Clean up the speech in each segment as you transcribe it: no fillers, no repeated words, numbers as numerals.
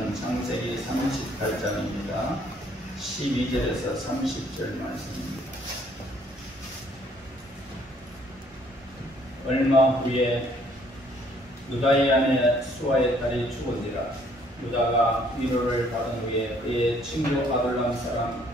창세기 38장입니다. 12절에서 30절 말씀입니다. 얼마 후에 유다의 아내 수아의 딸이 죽은지라. 유다가 위로를 받은 후에 그의 친구 아둘람 사람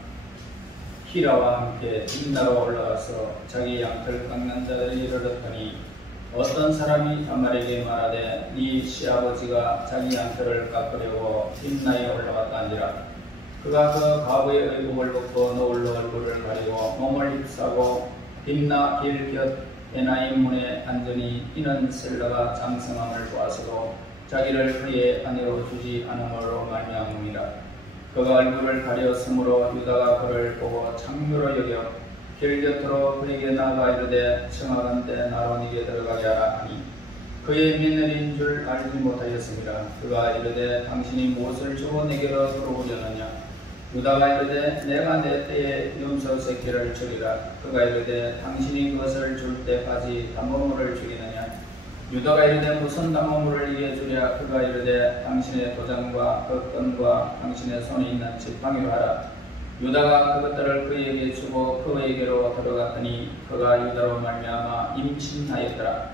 히라와 함께 딥나로 올라가서 자기 양털 깎는 자들을 이르렀더니 어떤 사람이 다말에게 말하되 네 시아버지가 자기 양털을 깎으려고 딥나에 올라갔다 한지라. 그가 그 과부의 의복을 벗고 노을로 얼굴을 가리고 몸을 휩싸고 딥나 길 곁 에나임 문에 앉으니 이는 셀라가 장성함을 보아서도 자기를 그의 아내로 주지 않음으로 말미암음이라. 그가 얼굴을 가렸으므로 유다가 그를 보고 창녀로 여겨 길 곁으로 그에게 나아가 이르되 청하건대 나로 네게 들어가게 하라 하니 그의 며느리인 줄 알지 못하였습니다. 그가 이르되 당신이 무엇을 주고 내게로 들어오려느냐. 유다가 이르되 내가 내 때에 염소 새끼를 주리라. 그가 이르되 당신이 그것을 줄 때까지 담보물을 주겠느냐. 유다가 이르되 무슨 담보물을 이게 주랴. 그가 이르되 당신의 도장과 그 끈과 당신의 손에 있는 지팡이로 하라. 유다가 그것들을 그에게 주고 그에게로 들어갔더니 그가 유다로 말미암아 임신하였더라.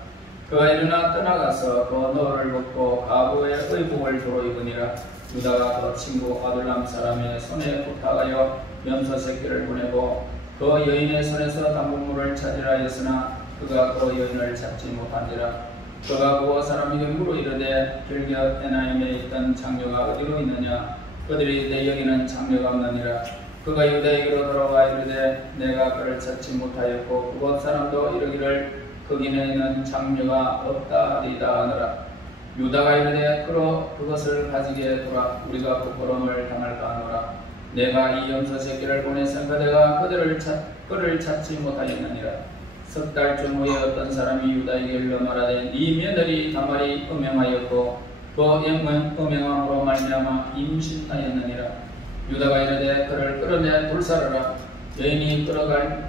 그가 일어나 떠나가서 그 노를 벗고 과부의 의복을 주로 입으니라. 유다가 그 친구 아둘람 사람의 손에 부탁하여 염소 새끼를 보내고 그 여인의 손에서 담보물을 찾으라 했으나 그가 그 여인을 찾지 못한지라. 그가 그 사람에게 물어 이르되 길곁 에나임에 있던 장녀가 어디로 있느냐. 그들이 내 여기는 장녀가 없느니라. 그가 유다에게로 돌아와 이르되 내가 그를 찾지 못하였고 그곳 사람도 이르기를 거기는 장녀가 없다 하리이다 하느라. 유다가 이르되 그것을 가지게 두라. 우리가 부끄러움을 당할까 하노라. 내가 이 염소 새끼를 보내서 그대가 그를 찾지 못하였느니라. 석 달쯤 후에 어떤 사람이 유다에게 일러 말하되 네 며느리 다말이 음행하였고 그 음행함으로 말미암아 임신하였느니라. 유다가 이르되 그를 끌어내 불사르라. 여인이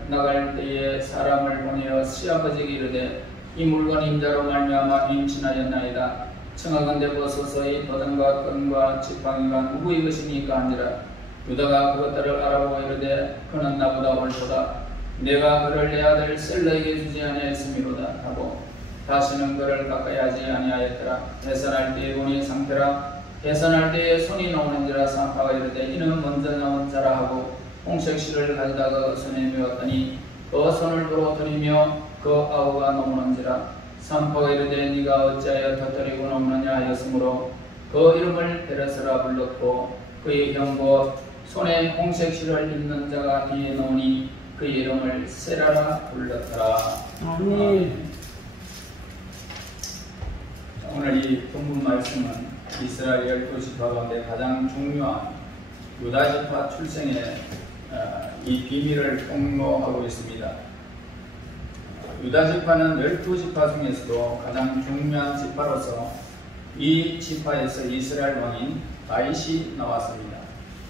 나갈 때에 사람을 보내어 시아버지에게 이르되 이 물건 임자로 말미암아 임신하였나이다. 청하건대 보소서 이 도장과 끈과 지팡이가 누구의 것입니까 한지라. 유다가 그것들을 알아보고 이르되 그는 나보다 옳도다. 내가 그를 내 아들 셀라에게 주지 아니하였음이로다 하고 다시는 그를 가까이 하지 아니하였더라. 해산할 때에 보니 상태라. 해산할 때에 손이 나오는지라. 산파가 이르되 이는 먼저 나온 자라 하고 홍색실을 가져다가 손에 메었더니 그 손을 부러뜨리며 그 아우가 나오는지라. 산파가 이르되 네가 어찌하여 터뜨리고 넘느냐 하였으므로 그 이름을 베레스라 불렀고 그의 형고 손에 홍색실을 입는 자가 뒤에 나오니 그의 이름을 세라라 불렀더라. 아멘. 오늘 이 본문 말씀은 이스라엘 12지파 가운데 가장 중요한 유다지파 출생의 이 비밀을 폭로하고 있습니다. 유다지파는 12지파 중에서도 가장 중요한 지파로서 이 지파에서 이스라엘 왕인 다윗이 나왔습니다.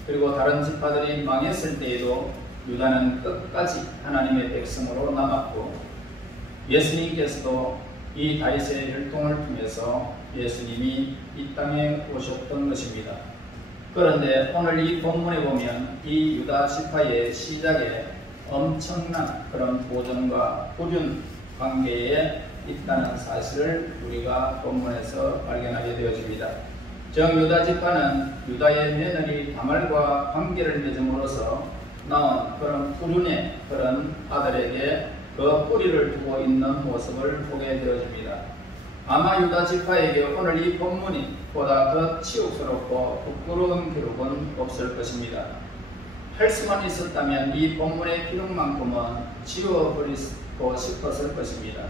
그리고 다른 지파들이 망했을 때에도 유다는 끝까지 하나님의 백성으로 남았고 예수님께서도 이 다윗의 혈통을 통해서 예수님이 이 땅에 오셨던 것입니다. 그런데 오늘 이 본문에 보면 이 유다 지파의 시작에 엄청난 그런 보존과 불륜 관계에 있다는 사실을 우리가 본문에서 발견하게 되어집니다. 즉 유다 지파는 유다의 며느리 다말과 관계를 맺음으로써 나온 그런 불륜의 그런 아들에게 그 뿌리를 두고 있는 모습을 보게 되어집니다. 아마 유다 지파에게 오늘 이 본문이 보다 더 치욕스럽고 부끄러운 기록은 없을 것입니다. 할 수만 있었다면 이 본문의 기록만큼은 지워버리고 싶었을 것입니다.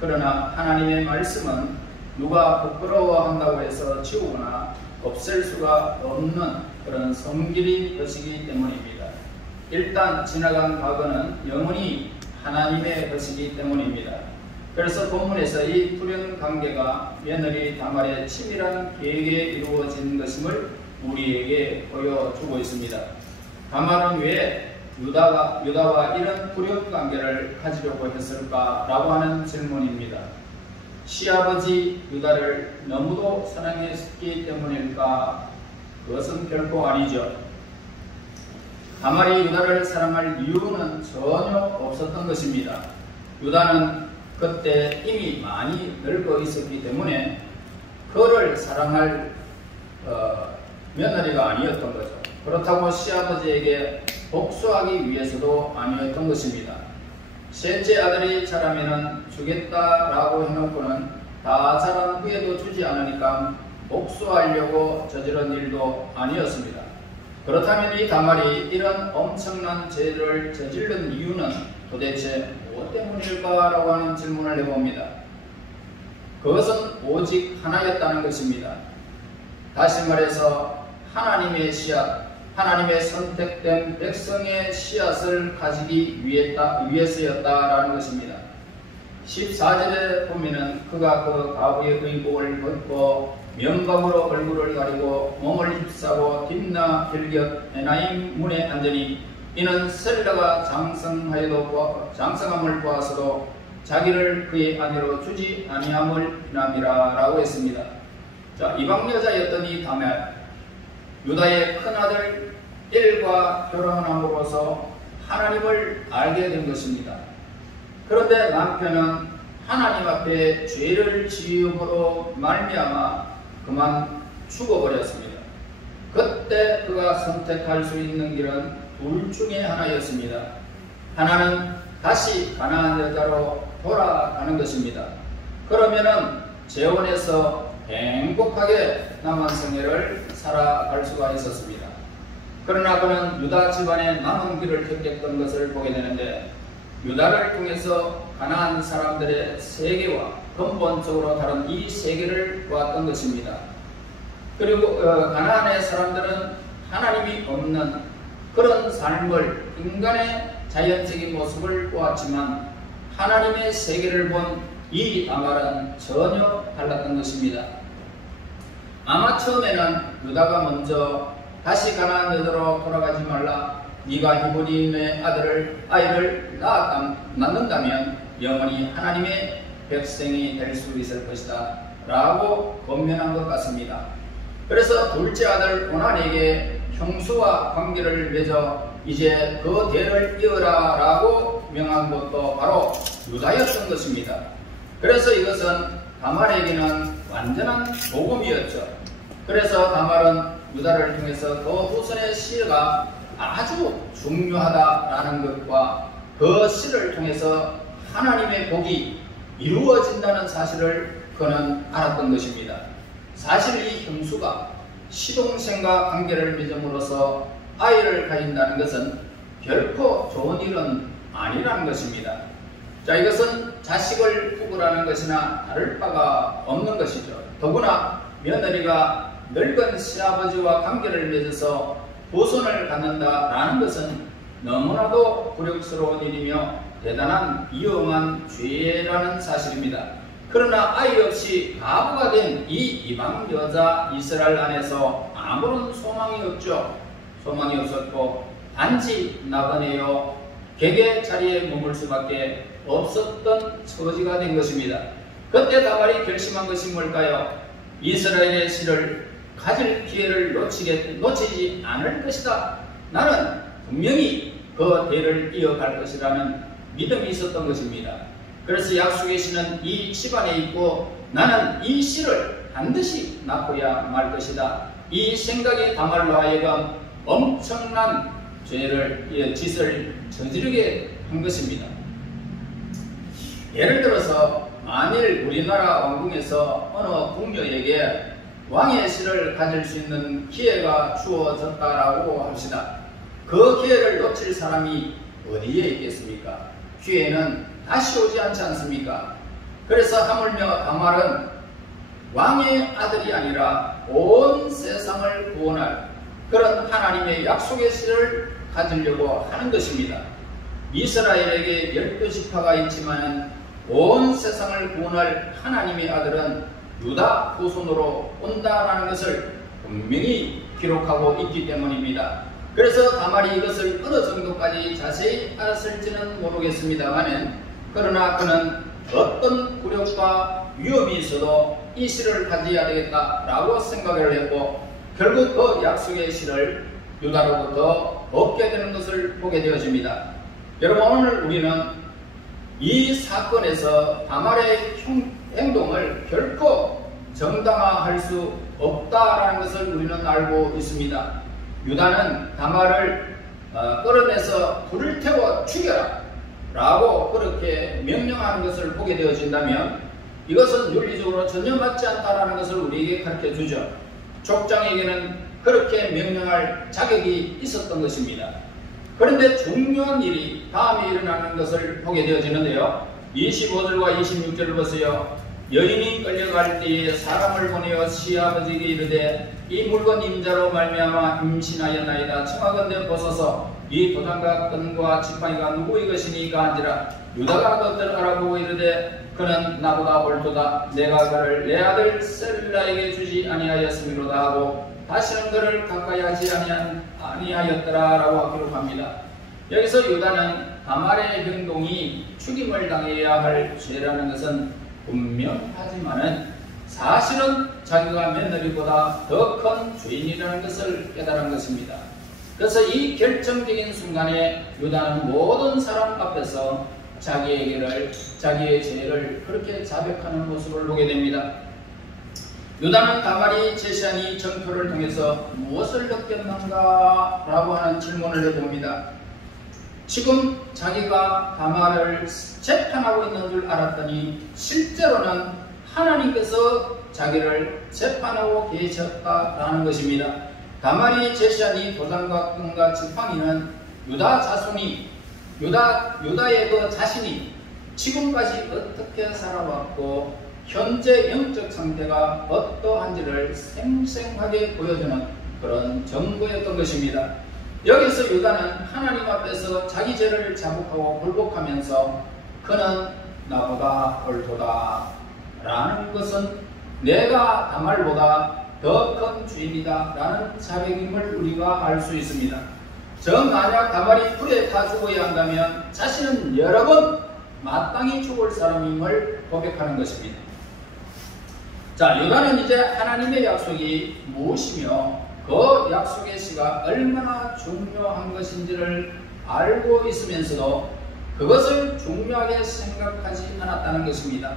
그러나 하나님의 말씀은 누가 부끄러워한다고 해서 지우거나 없앨 수가 없는 그런 성질의 것이기 때문입니다. 일단 지나간 과거는 영원히 하나님의 것이기 때문입니다. 그래서 본문에서 이 불륜 관계가 며느리 다말의 치밀한 계획에 이루어진 것임을 우리에게 보여주고 있습니다. 다말은 왜 유다와 이런 불륜 관계를 가지려고 했을까라고 하는 질문입니다. 시아버지 유다를 너무도 사랑했기 때문일까 그것은 결코 아니죠. 다말이 유다를 사랑할 이유는 전혀 없었던 것입니다. 유다는 그때 이미 많이 늙어 있었기 때문에 그를 사랑할 며느리가 아니었던 거죠. 그렇다고 시아버지에게 복수하기 위해서도 아니었던 것입니다. 셋째 아들이 자라면은 주겠다라고 해놓고는 다 자란 후에도 주지 않으니까 복수하려고 저지른 일도 아니었습니다. 그렇다면 이 다말이 이런 엄청난 죄를 저지른 이유는 도대체 무엇 때문일까라고 하는 질문을 해봅니다. 그것은 오직 하나였다는 것입니다. 다시 말해서 하나님의 씨앗, 하나님의 선택된 백성의 씨앗을 가지기 위해서였다라는 것입니다. 14절에 보면은 그가 그 과부의 의복을 벗고 면감으로 얼굴을 가리고 몸을 휩싸고 딥나 길곁 에나임 문에 앉으니 이는 셀라가 장성함을 보아서도 자기를 그의 아내로 주지 아니함을 비남이라 라고 했습니다. 자, 이방 여자였던 이 다말, 유다의 큰아들 일과 결혼함으로써 하나님을 알게 된 것입니다. 그런데 남편은 하나님 앞에 죄를 지음으로 말미암아 그만 죽어버렸습니다. 그때 그가 선택할 수 있는 길은 둘 중에 하나였습니다. 하나는 다시 가나안 여자로 돌아가는 것입니다. 그러면은 재혼해서 행복하게 남은 생애를 살아갈 수가 있었습니다. 그러나 그는 유다 집안의 남은 길을 택했던 것을 보게 되는데, 유다를 통해서 가나안 사람들의 세계와 근본적으로 다른 이 세계를 보았던 것입니다. 그리고 가나안의 사람들은 하나님이 없는 그런 삶을, 인간의 자연적인 모습을 보았지만 하나님의 세계를 본 이 다말은 전혀 달랐던 것입니다. 아마 처음에는 유다가 먼저 다시 가나안 여자로 돌아가지 말라, 네가 히브리인의 아이를 낳는다면 영원히 하나님의 백성이 될 수 있을 것이다 라고 권면한 것 같습니다. 그래서 둘째 아들 오난에게 형수와 관계를 맺어 이제 그 대를 이어라 라고 명한 것도 바로 유다였던 것입니다. 그래서 이것은 다말에게는 완전한 복음이었죠. 그래서 다말은 유다를 통해서 그 후손의 씨가 아주 중요하다라는 것과 그 씨를 통해서 하나님의 복이 이루어진다는 사실을 그는 알았던 것입니다. 사실 이 형수가 시동생과 관계를 맺음으로써 아이를 가진다는 것은 결코 좋은 일은 아니라는 것입니다. 자, 이것은 자식을 구걸하는 것이나 다를 바가 없는 것이죠. 더구나 며느리가 늙은 시아버지와 관계를 맺어서 후손을 갖는다라는 것은 너무나도 굴욕스러운 일이며 대단한 위험한 죄라는 사실입니다. 그러나 아이 없이 과부가 된 이 이방 여자 이스라엘 안에서 아무런 소망이 없죠. 소망이 없었고 단지 나그네요 객의 자리에 머물 수밖에 없었던 처지가 된 것입니다. 그때 다말이 결심한 것이 뭘까요? 이스라엘의 씨를 가질 기회를 놓치지 않을 것이다. 나는 분명히 그 대를 이어갈 것이라는 믿음이 있었던 것입니다. 그래서 약속의 씨는 이 집안에 있고 나는 이 씨를 반드시 낳고야 말 것이다. 이 생각이 다말로 하여금 엄청난 짓을 저지르게 한 것입니다. 예를 들어서 만일 우리나라 왕궁에서 어느 궁녀에게 왕의 씨를 가질 수 있는 기회가 주어졌다라고 합시다. 그 기회를 놓칠 사람이 어디에 있겠습니까? 기회는 다시 오지 않지 않습니까? 그래서 하물며 다말은 왕의 아들이 아니라 온 세상을 구원할 그런 하나님의 약속의 씨를 가지려고 하는 것입니다. 이스라엘에게 12지파가 있지만 온 세상을 구원할 하나님의 아들은 유다 후손으로 온다라는 것을 분명히 기록하고 있기 때문입니다. 그래서 다말이 이것을 어느 정도까지 자세히 알았을지는 모르겠습니다만, 그러나 그는 어떤 굴욕과 위험이 있어도 이 씨를 가져야 되겠다라고 생각을 했고, 결국 그 약속의 실을 유다로부터 얻게 되는 것을 보게 되어집니다. 여러분, 오늘 우리는 이 사건에서 다말의 행동을 결코 정당화할 수 없다라는 것을 우리는 알고 있습니다. 유다는 다말을 끌어내서 불을 태워 죽여라 라고 그렇게 명령하는 것을 보게 되어진다면 이것은 윤리적으로 전혀 맞지 않다라는 것을 우리에게 가르쳐 주죠. 족장에게는 그렇게 명령할 자격이 있었던 것입니다. 그런데 중요한 일이 다음에 일어나는 것을 보게 되어지는데요. 25절과 26절을 보세요. 여인이 끌려갈 때에 사람을 보내어 시아버지에게 이르되 이 물건 임자로 말미암아 임신하였나이다. 청하건대 보소서 이 도장과 끈과 지팡이가 누구의 것이니까 한지라. 유다가 그것들을 알아보고 이르되 그는 나보다 옳도다. 내가 그를 내 아들 셀라에게 주지 아니하였음이로다 하고 다시는 그를 가까이 하지 아니하였더라 라고 기록합니다. 여기서 유다는 다말의 행동이 죽임을 당해야 할 죄라는 것은 분명하지만은 사실은 자기가 며느리보다 더 큰 죄인이라는 것을 깨달은 것입니다. 그래서 이 결정적인 순간에 유다는 모든 사람 앞에서 자기의 죄를 그렇게 자백하는 모습을 보게 됩니다. 유다는 다말이 제시한 이 정표를 통해서 무엇을 느꼈는가 라고 하는 질문을 해봅니다. 지금 자기가 다말을 재판하고 있는 줄 알았더니 실제로는 하나님께서 자기를 재판하고 계셨다라는 것입니다. 다말이 제시한 이 도장과 끈과 지팡이는 유다 자손이 유다의 그 자신이 지금까지 어떻게 살아왔고 현재 영적 상태가 어떠한지를 생생하게 보여주는 그런 증거였던 것입니다. 여기서 유다는 하나님 앞에서 자기 죄를 자복하고 굴복하면서 그는 나보다 옳도다 라는 것은 내가 다말보다 더 큰 죄인이다 라는 자백임을 우리가 알 수 있습니다. 만약 다말이 불에 타 죽어야 한다면 자신은 여러 번 마땅히 죽을 사람임을 고백하는 것입니다. 자, 유다는 이제 하나님의 약속이 무엇이며 그 약속의 시가 얼마나 중요한 것인지를 알고 있으면서도 그것을 중요하게 생각하지 않았다는 것입니다.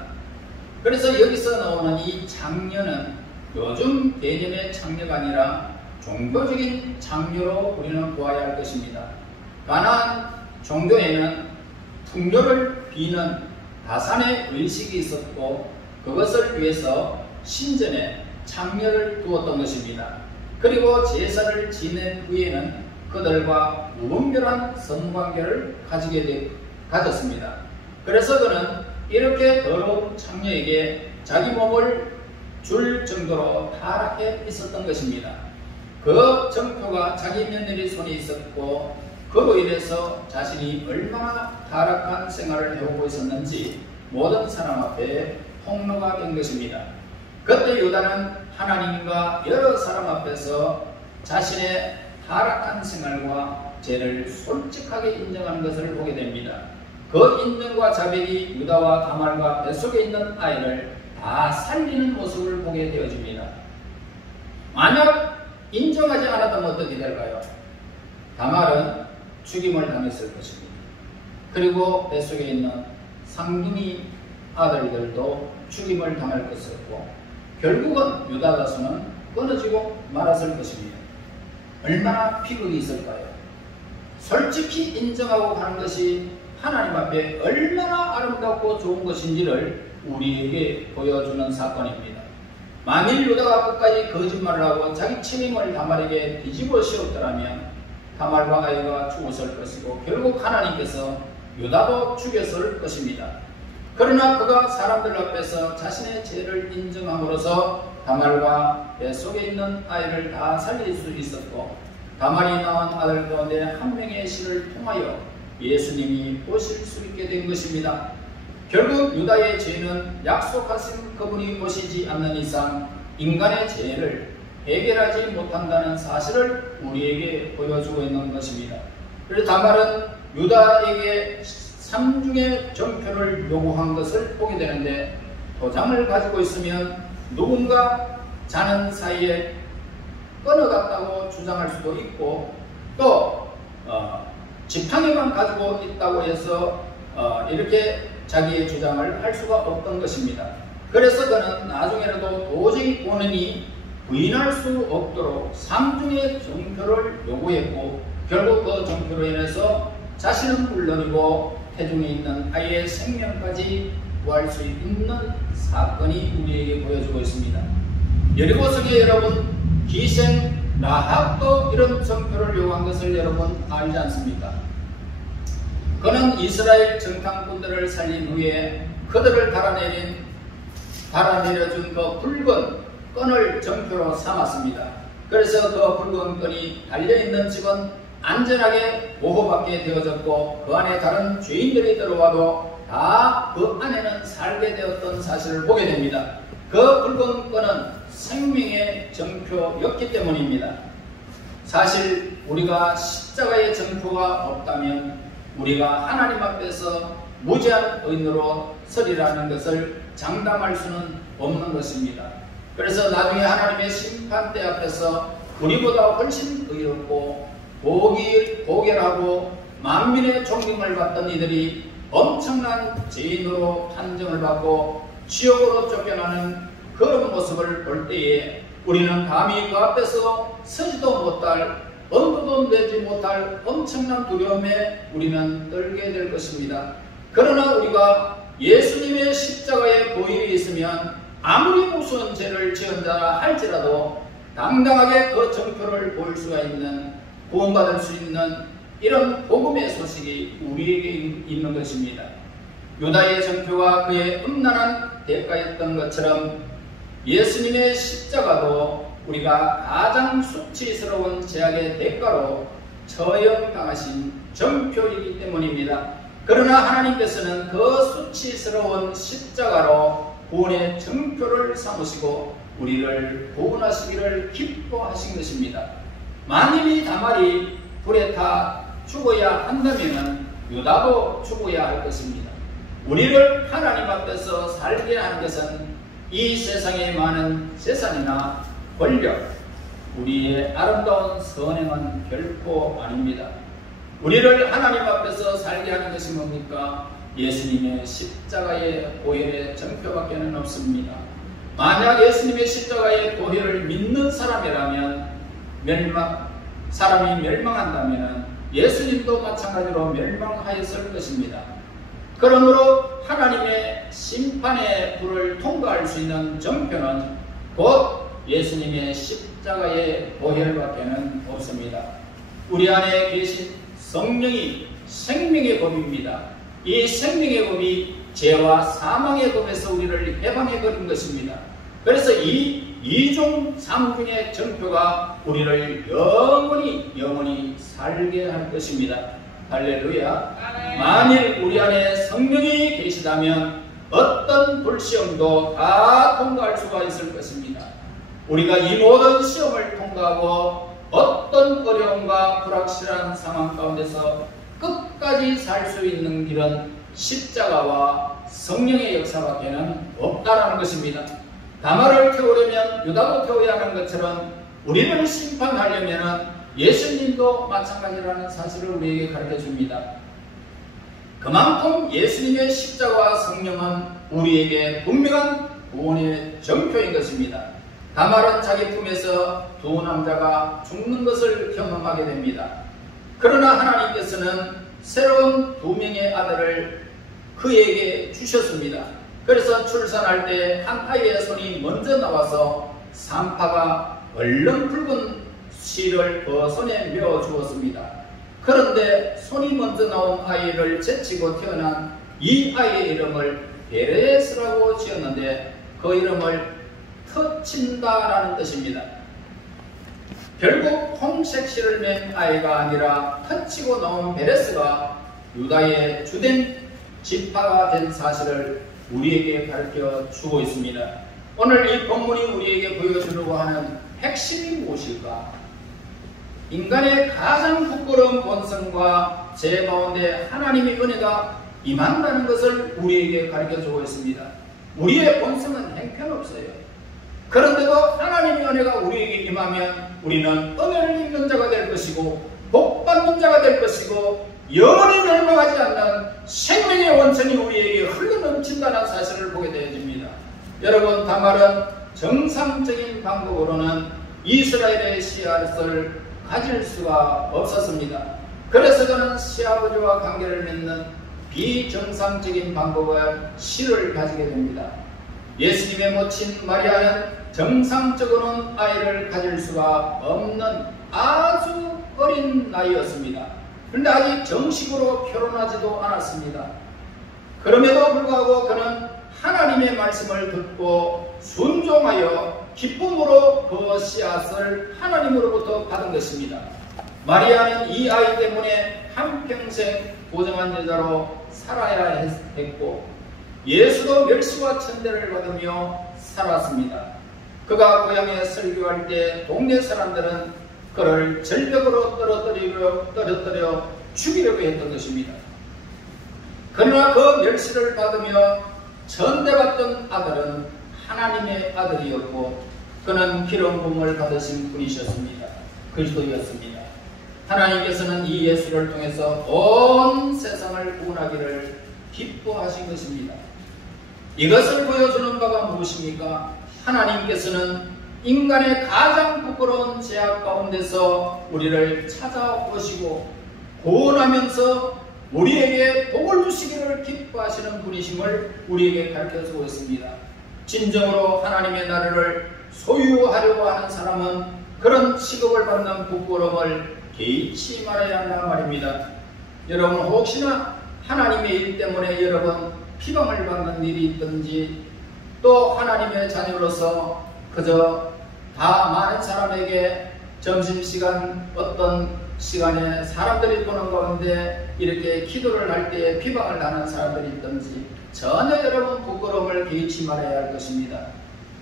그래서 여기서 나오는 이 장려는 요즘 개념의 장려가 아니라 종교적인 장려로 우리는 보아야 할 것입니다. 가나안 종교에는 풍요를 비는 다산의 의식이 있었고 그것을 위해서 신전에 장려를 두었던 것입니다. 그리고 제사를 지낸 후에는 그들과 무분별한 성관계를 가졌습니다. 그래서 그는 이렇게 더러운 장녀에게 자기 몸을 줄 정도로 타락해 있었던 것입니다. 그 정표가 자기 며느리 손에 있었고 그로 인해서 자신이 얼마나 타락한 생활을 해오고 있었는지 모든 사람 앞에 폭로가 된 것입니다. 그때 유다는 하나님과 여러 사람 앞에서 자신의 타락한 생활과 죄를 솔직하게 인정하는 것을 보게 됩니다. 그 인정과 자백이 유다와 다말과 뱃속에 있는 아이를 다 살리는 모습을 보게 되어집니다. 만약 인정하지 않았다면 어떻게 될까요? 다말은 죽임을 당했을 것입니다. 그리고 뱃속에 있는 상둥이 아들들도 죽임을 당할 것이었고 결국은 유다 자손은 끊어지고 말았을 것입니다. 얼마나 비극이 있을까요? 솔직히 인정하고 가는 것이 하나님 앞에 얼마나 아름답고 좋은 것인지를 우리에게 보여주는 사건입니다. 만일 유다가 끝까지 거짓말을 하고 자기 책임을 다말에게 뒤집어 씌웠더라면 다말과 아이가 죽었을 것이고 결국 하나님께서 유다도 죽였을 것입니다. 그러나 그가 사람들 앞에서 자신의 죄를 인정함으로써 다말과 뱃속에 있는 아이를 다 살릴 수 있었고 다말이 낳은 아들 가운데 한 명의 씨를 통하여 예수님이 오실 수 있게 된 것입니다. 결국 유다의 죄는 약속하신 그분이 오시지 않는 이상 인간의 죄를 해결하지 못한다는 사실을 우리에게 보여주고 있는 것입니다. 그래서 다말은 유다에게 3중의 정표를 요구한 것을 보게 되는데 도장을 가지고 있으면 누군가 자는 사이에 끊어갔다고 주장할 수도 있고, 또 지팡이만 가지고 있다고 해서 이렇게 자기의 주장을 할 수가 없던 것입니다. 그래서 그는 나중에라도 도저히 본인이 부인할 수 없도록 삼중의 정표를 요구했고, 결국 그 정표로 인해서 자신은 물론이고 태중에 있는 아이의 생명까지 구할 수 있는 사건이 우리에게 보여주고 있습니다. 여리고성에 여러분, 기생 라합도 이런 정표를 요구한 것을 여러분 알지 않습니까? 그는 이스라엘 정탐꾼들을 살린 후에 그들을 달아내려준 그 붉은 끈을 정표로 삼았습니다. 그래서 그 붉은 끈이 달려있는 집은 안전하게 보호받게 되어졌고, 그 안에 다른 죄인들이 들어와도 다 그 안에는 살게 되었던 사실을 보게 됩니다. 그 붉은 끈은 생명의 정표였기 때문입니다. 사실 우리가 십자가의 정표가 없다면 우리가 하나님 앞에서 무죄한 의인으로 서리라는 것을 장담할 수는 없는 것입니다. 그래서 나중에 하나님의 심판대 앞에서 우리보다 훨씬 의롭고 고결하고 만민의 존경을 받던 이들이 엄청난 죄인으로 판정을 받고 지옥으로 쫓겨나는 그런 모습을 볼 때에 우리는 감히 그 앞에서 서지도 못할, 엄두도 내지 못할 엄청난 두려움에 우리는 떨게 될 것입니다. 그러나 우리가 예수님의 십자가에 보혈이 있으면 아무리 무서운 죄를 지은 자라 할지라도 당당하게 그 정표를 보일 수가 있는, 구원받을 수 있는 이런 복음의 소식이 우리에게 있는 것입니다. 유다의 정표가 그의 음란한 대가였던 것처럼 예수님의 십자가도 우리가 가장 수치스러운 죄악의 대가로 처형당하신 정표이기 때문입니다. 그러나 하나님께서는 그 수치스러운 십자가로 구원의 정표를 삼으시고 우리를 구원하시기를 기뻐하신 것입니다. 만일 다말이 불에 타 죽어야 한다면 유다도 죽어야 할 것입니다. 우리를 하나님 앞에서 살게 하는 것은 이 세상에 많은 재산이나 권력, 우리의 아름다운 선행은 결코 아닙니다. 우리를 하나님 앞에서 살게 하는 것이 뭡니까? 예수님의 십자가의 보혈의 정표밖에는 없습니다. 만약 예수님의 십자가의 보혈을 믿는 사람이라면 사람이 멸망한다면 예수님도 마찬가지로 멸망하였을 것입니다. 그러므로 하나님의 심판의 불을 통과할 수 있는 정표는 곧 예수님의 십자가의 보혈밖에는 없습니다. 우리 안에 계신 성령이 생명의 법입니다. 이 생명의 법이 죄와 사망의 법에서 우리를 해방해 버린 것입니다. 그래서 이 이중 삼중의 정표가 우리를 영원히 살게 할 것입니다. 할렐루야. 만일 우리 안에 성령이 계시다면 어떤 불시험도 다 통과할 수가 있을 것입니다. 우리가 이 모든 시험을 통과하고 어떤 어려움과 불확실한 상황 가운데서 끝까지 살 수 있는 길은 십자가와 성령의 역사밖에는 없다라는 것입니다. 다말을 태우려면 유다도 태워야 하는 것처럼 우리를 심판하려면 예수님도 마찬가지라는 사실을 우리에게 가르쳐 줍니다. 그만큼 예수님의 십자가와 성령은 우리에게 분명한 구원의 정표인 것입니다. 다말은 자기 품에서 두 남자가 죽는 것을 경험하게 됩니다. 그러나 하나님께서는 새로운 두 명의 아들을 그에게 주셨습니다. 그래서 출산할 때 한 아이의 손이 먼저 나와서 산파가 얼른 붉은 실을 그 손에 메어 주었습니다. 그런데 손이 먼저 나온 아이를 제치고 태어난 이 아이의 이름을 베레스라고 지었는데 그 이름을 터친다라는 뜻입니다. 결국 홍색 실을 맨 아이가 아니라 터치고 나온 베레스가 유다의 주된 지파가 된 사실을 우리에게 가르쳐 주고 있습니다. 오늘 이 본문이 우리에게 보여주려고 하는 핵심이 무엇일까? 인간의 가장 부끄러운 본성과 죄 가운데 하나님의 은혜가 임한다는 것을 우리에게 가르쳐 주고 있습니다. 우리의 본성은 형편없어요. 그런데도 하나님의 은혜가 우리에게 임하면 우리는 은혜를 입는 자가 될 것이고 복받는 자가 될 것이고 영원히 멸망하지 않는 생명의 원천이 우리에게 흘러넘친다는 사실을 보게 되어집니다. 여러분, 다말은 정상적인 방법으로는 이스라엘의 씨앗을 가질 수가 없었습니다. 그래서 그는 시아버지와 관계를 맺는 비정상적인 방법을 씨를 가지게 됩니다. 예수님의 모친 마리아는 정상적으로는 아이를 가질 수가 없는 아주 어린 나이였습니다. 그런데 아직 정식으로 결혼하지도 않았습니다. 그럼에도 불구하고 그는 하나님의 말씀을 듣고 순종하여 기쁨으로 그 씨앗을 하나님으로부터 받은 것입니다. 마리아는 이 아이 때문에 한평생 고정한 여자로 살아야 했고 예수도 멸시와 천대를 받으며 살았습니다. 그가 고향에 설교할 때 동네 사람들은 그를 절벽으로 떨어뜨려 죽이려고 했던 것입니다. 그러나 그 멸시를 받으며 천대받던 아들은 하나님의 아들이었고 그는 기름 부음을 받으신 분이셨습니다. 그리스도였습니다. 하나님께서는 이 예수를 통해서 온 세상을 구원하기를 기뻐하신 것입니다. 이것을 보여주는 바가 무엇입니까? 하나님께서는 인간의 가장 부끄러운 죄악 가운데서 우리를 찾아오시고 구원하면서 우리에게 복을 주시기를 기뻐하시는 분이심을 우리에게 가르쳐주고 있습니다. 진정으로 하나님의 나라를 소유하려고 하는 사람은 그런 취급을 받는 부끄러움을 개의치 말아야 한다는 말입니다. 여러분, 혹시나 하나님의 일 때문에 여러분 피방을 받는 일이 있든지 또 하나님의 자녀로서 그저 다 많은 사람에게 점심시간 어떤 시간에 사람들이 보는 가운데 이렇게 기도를 할 때 비방을 하는 사람들이 있든지 전혀 여러분 부끄러움을 개의치 말아야 할 것입니다.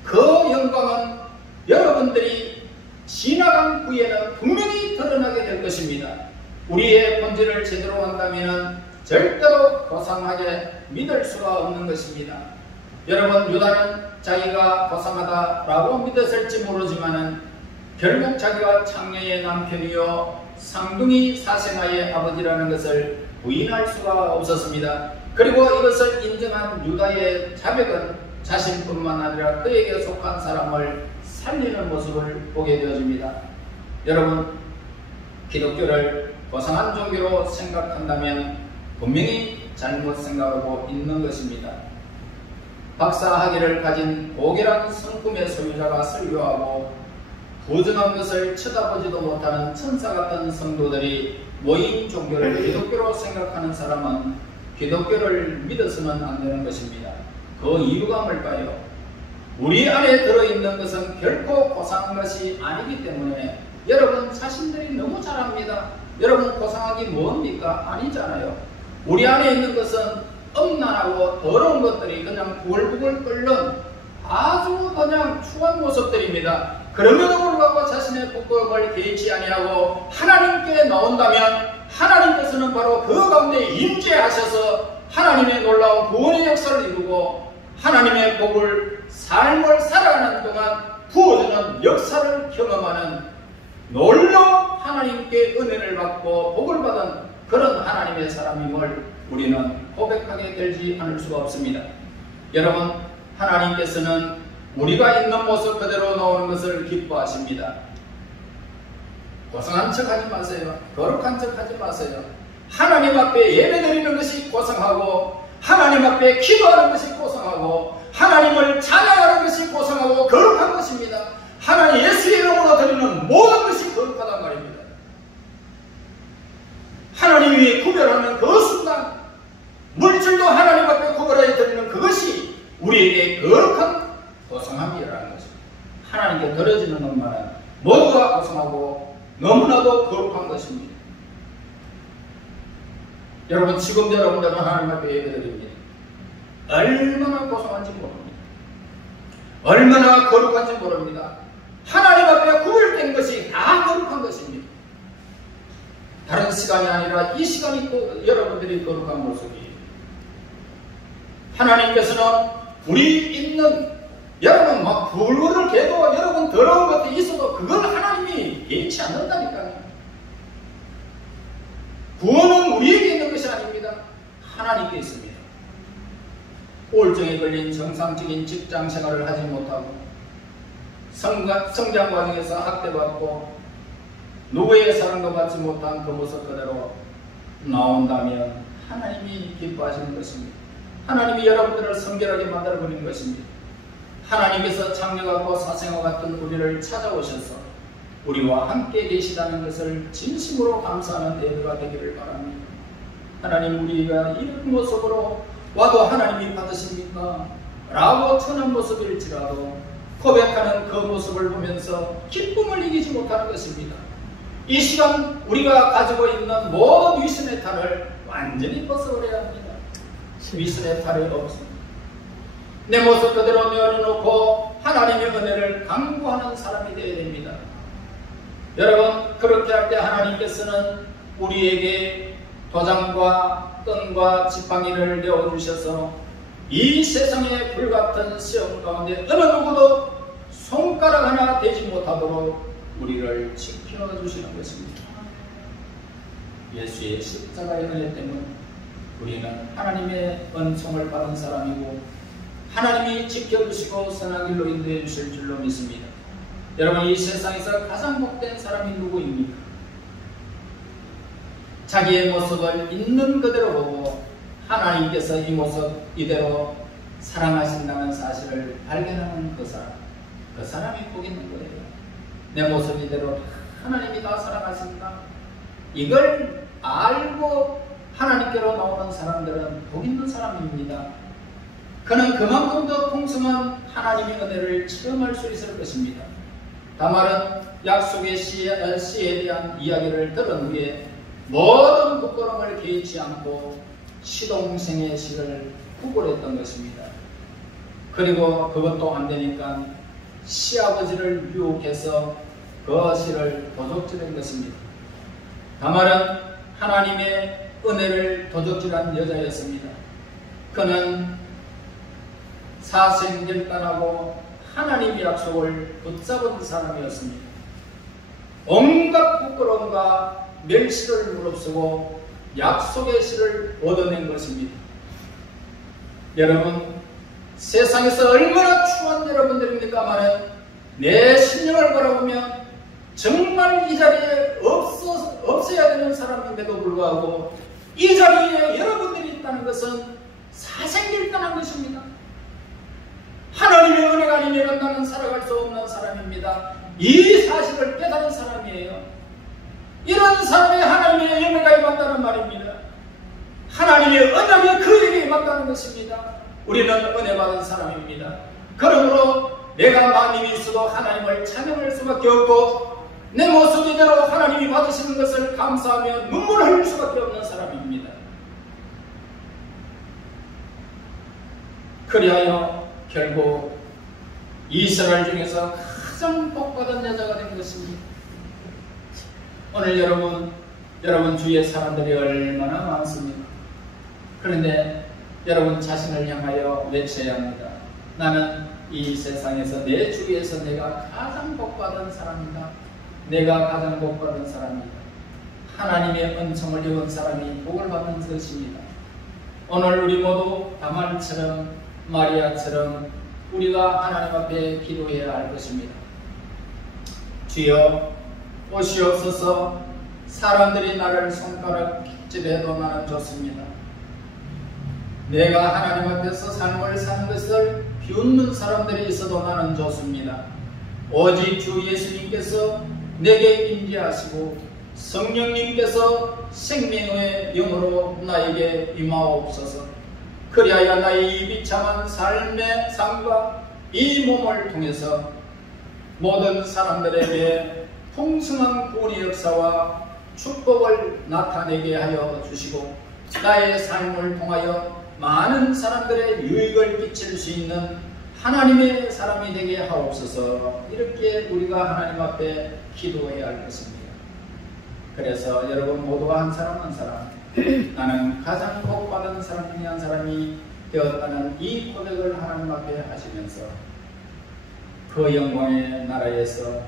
그 영광은 여러분들이 지나간 후에는 분명히 드러나게 될 것입니다. 우리의 본질을 제대로 한다면 절대로 고상하게 믿을 수가 없는 것입니다. 여러분, 유다는 자기가 고상하다라고 믿었을지 모르지만 결국 자기가 창녀의 남편이요 상둥이 사생아의 아버지라는 것을 부인할 수가 없었습니다. 그리고 이것을 인정한 유다의 자백은 자신뿐만 아니라 그에게 속한 사람을 살리는 모습을 보게 되어집니다. 여러분, 기독교를 고상한 종교로 생각한다면 분명히 잘못 생각하고 있는 것입니다. 박사학위를 가진 고결한 성품의 소유자가 설교하고 부정한 것을 쳐다보지도 못하는 천사 같은 성도들이 모인 종교를 기독교로 생각하는 사람은 기독교를 믿어서는 안 되는 것입니다. 그 이유가 뭘까요? 우리 안에 들어있는 것은 결코 고상한 것이 아니기 때문에 여러분 자신들이 너무 잘 압니다. 여러분, 고상하기 뭡니까? 아니잖아요. 우리 안에 있는 것은 음란하고 더러운 것들이 그냥 부글부글 끓는 아주 그냥 추한 모습들입니다. 그럼에도 불구하고 자신의 부끄러움을 개의치 아니하고 하나님께 나온다면 하나님께서는 바로 그 가운데 임재하셔서 하나님의 놀라운 구원의 역사를 이루고 하나님의 복을 삶을 살아가는 동안 부어주는 역사를 경험하는 놀라운 하나님께 은혜를 받고 복을 받은 그런 하나님의 사람임을 우리는 고백하게 되지 않을 수가 없습니다. 여러분, 하나님께서는 우리가 있는 모습 그대로 나오는 것을 기뻐하십니다. 고상한 척 하지 마세요. 거룩한 척 하지 마세요. 하나님 앞에 예배드리는 것이 고상하고 하나님 앞에 기도하는 것이 고상하고 하나님을 찬양하는 것이 고상하고 거룩한 것입니다. 하나님 예수의 이름으로 드리는 모든 것이 거룩하단 말입니다. 하나님이 구별하는 그 순간 물질도 하나님 앞에 구별하여 드리는 그것이 우리에게 거룩한 고상함이라는 것입니다. 하나님께 드려지는 것만은 모두가 고상하고 너무나도 거룩한 것입니다. 여러분, 지금 여러분들은 하나님 앞에 예배드립니다. 얼마나 고상한지 모릅니다. 얼마나 거룩한지 모릅니다. 하나님 앞에 구별된 것이 다 거룩한 것입니다. 다른 시간이 아니라 이 시간이 여러분들이 거룩한 모습이에요. 하나님께서는 우리 있는 여러분 막 불을 개도 여러분 더러운 것이 있어도 그걸 하나님이 개의치 않는다니까요. 구원은 우리에게 있는 것이 아닙니다. 하나님께 있습니다. 우울증에 걸린 정상적인 직장 생활을 하지 못하고 성장 과정에서 학대받고 누구의 사랑도 받지 못한 그 모습 그대로 나온다면 하나님이 기뻐하시는 것입니다. 하나님이 여러분들을 성결하게 만들어버리는 것입니다. 하나님께서 창녀같고 사생아 같은 우리를 찾아오셔서 우리와 함께 계시다는 것을 진심으로 감사하는 예배가 되기를 바랍니다. 하나님, 우리가 이런 모습으로 와도 하나님이 받으십니까? 라고 천한 모습일지라도 고백하는 그 모습을 보면서 기쁨을 이기지 못하는 것입니다. 이 시간 우리가 가지고 있는 모든 위선의 탈을 완전히 벗어버려야 합니다. 위선의 탈이 없습니다. 내 모습 그대로 내어놓고 하나님의 은혜를 강구하는 사람이 되어야 됩니다. 여러분, 그렇게 할 때 하나님께서는 우리에게 도장과 끈과 지팡이를 내어주셔서 이 세상의 불같은 시험 가운데 어느 누구도 손가락 하나 대지 못하도록 우리를 지켜주시는 것입니다. 예수의 십자가의 은혜 때문에 우리는 하나님의 은총을 받은 사람이고 하나님이 지켜주시고 선한 길로 인도해 주실 줄로 믿습니다. 여러분, 이 세상에서 가장 복된 사람이 누구입니까? 자기의 모습을 있는 그대로 보고 하나님께서 이 모습 이대로 사랑하신다는 사실을 발견하는 그 사람이 복 있는 거예요. 내 모습 이대로 하나님이 나 사랑하신다. 이걸 알고 하나님께로 나오는 사람들은 복 있는 사람입니다. 그는 그만큼 더 풍성한 하나님의 은혜를 체험할 수 있을 것입니다. 다말은 약속의 씨에 대한 이야기를 들은 후에 모든 부끄러움을 개의치 않고 시동생의 씨를 구걸했던 것입니다. 그리고 그것도 안 되니까 시아버지를 유혹해서 그 씨를 도적질한 것입니다. 다말은 하나님의 은혜를 도적질한 여자였습니다. 그는 사생결단하고 하나님의 약속을 붙잡은 사람이었습니다. 온갖 부끄러움과 멸시를 무릅쓰고 약속의 씨를 얻어낸 것입니다. 여러분, 세상에서 얼마나 추한 여러분들입니까마는 내 심령을 바라보면 정말 이 자리에 없어야 되는 사람임에도 불구하고 이 자리에 여러분들이 있다는 것은 사생결단한 것입니다. 하나님의 은혜가 아니면 나는 살아갈 수 없는 사람입니다. 이 사실을 깨달은 사람이에요. 이런 사람이 하나님의 은혜가 임한다는 말입니다. 하나님의 은혜가 그에게 임한다는 것입니다. 우리는 은혜 받은 사람입니다. 그러므로 내가 마음이 있어도 하나님을 찬양할 수밖에 없고 내 모습 이대로 하나님이 받으시는 것을 감사하며 눈물을 흘릴 수밖에 없는 사람입니다. 그리하여 결국 이스라엘 중에서 가장 복받은 여자가 된 것입니다. 오늘 여러분 주위에 사람들이 얼마나 많습니까? 그런데 여러분 자신을 향하여 외쳐야 합니다. 나는 이 세상에서 내 주위에서 내가 가장 복받은 사람이다. 내가 가장 복받은 사람이다. 하나님의 은총을 입은 사람이 복을 받는 것입니다. 오늘 우리 모두 다말처럼 마리아처럼 우리가 하나님 앞에 기도해야 할 것입니다. 주여 오시옵소서. 사람들이 나를 손가락질해도 나는 좋습니다. 내가 하나님 앞에서 삶을 사는 것을 비웃는 사람들이 있어도 나는 좋습니다. 오직 주 예수님께서 내게 임재하시고 성령님께서 생명의 영으로 나에게 임하옵소서. 그리하여 나의 이 비참한 삶의 삶과 이 몸을 통해서 모든 사람들에게 풍성한 구원의 역사와 축복을 나타내게 하여 주시고 나의 삶을 통하여 많은 사람들의 유익을 끼칠 수 있는 하나님의 사람이 되게 하옵소서. 이렇게 우리가 하나님 앞에 기도해야 할 것입니다. 그래서 여러분 모두가 한 사람 한 사람 나는 가장 복받은 사람 중에 한 사람이 되었다는 이 고백을 하나님 앞에 하시면서 그 영광의 나라에서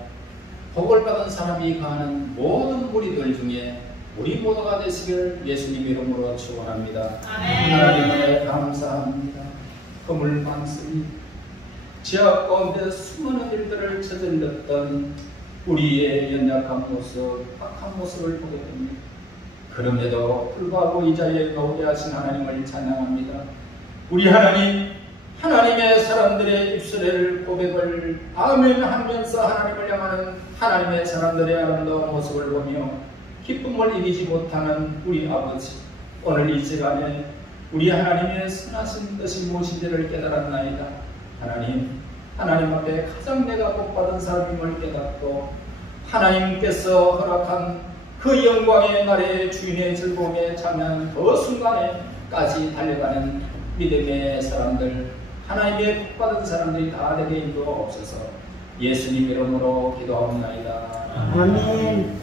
복을 받은 사람이 가하는 모든 무리들 중에 우리 모두가 되시길 예수님 이름으로 축원합니다. 하나님께 감사합니다. 그물 많습니다. 지하 가운데 수많은 일들을 저질렀던 우리의 연약한 모습, 악한 모습을 보게 됩니다. 그럼에도 불구하고 이 자리에 오게 하신 하나님을 찬양합니다. 우리 하나님, 하나님의 사람들의 입술의 고백을 아멘 하면서 하나님을 향하는 하나님의 사람들의 아름다운 모습을 보며 기쁨을 이기지 못하는 우리 아버지, 오늘 이 시간에 우리 하나님의 선하신 뜻이 무엇인지를 깨달았나이다. 하나님 앞에 가장 내가 복받은 사람임을 깨닫고 하나님께서 허락한 그 영광의 날의 주인의 즐거움에 참여한 그 순간에까지 달려가는 믿음의 사람들, 하나님의 복받은 사람들이 다 되게 인도하옵소서. 예수님 이름으로 기도하옵나이다. 아멘.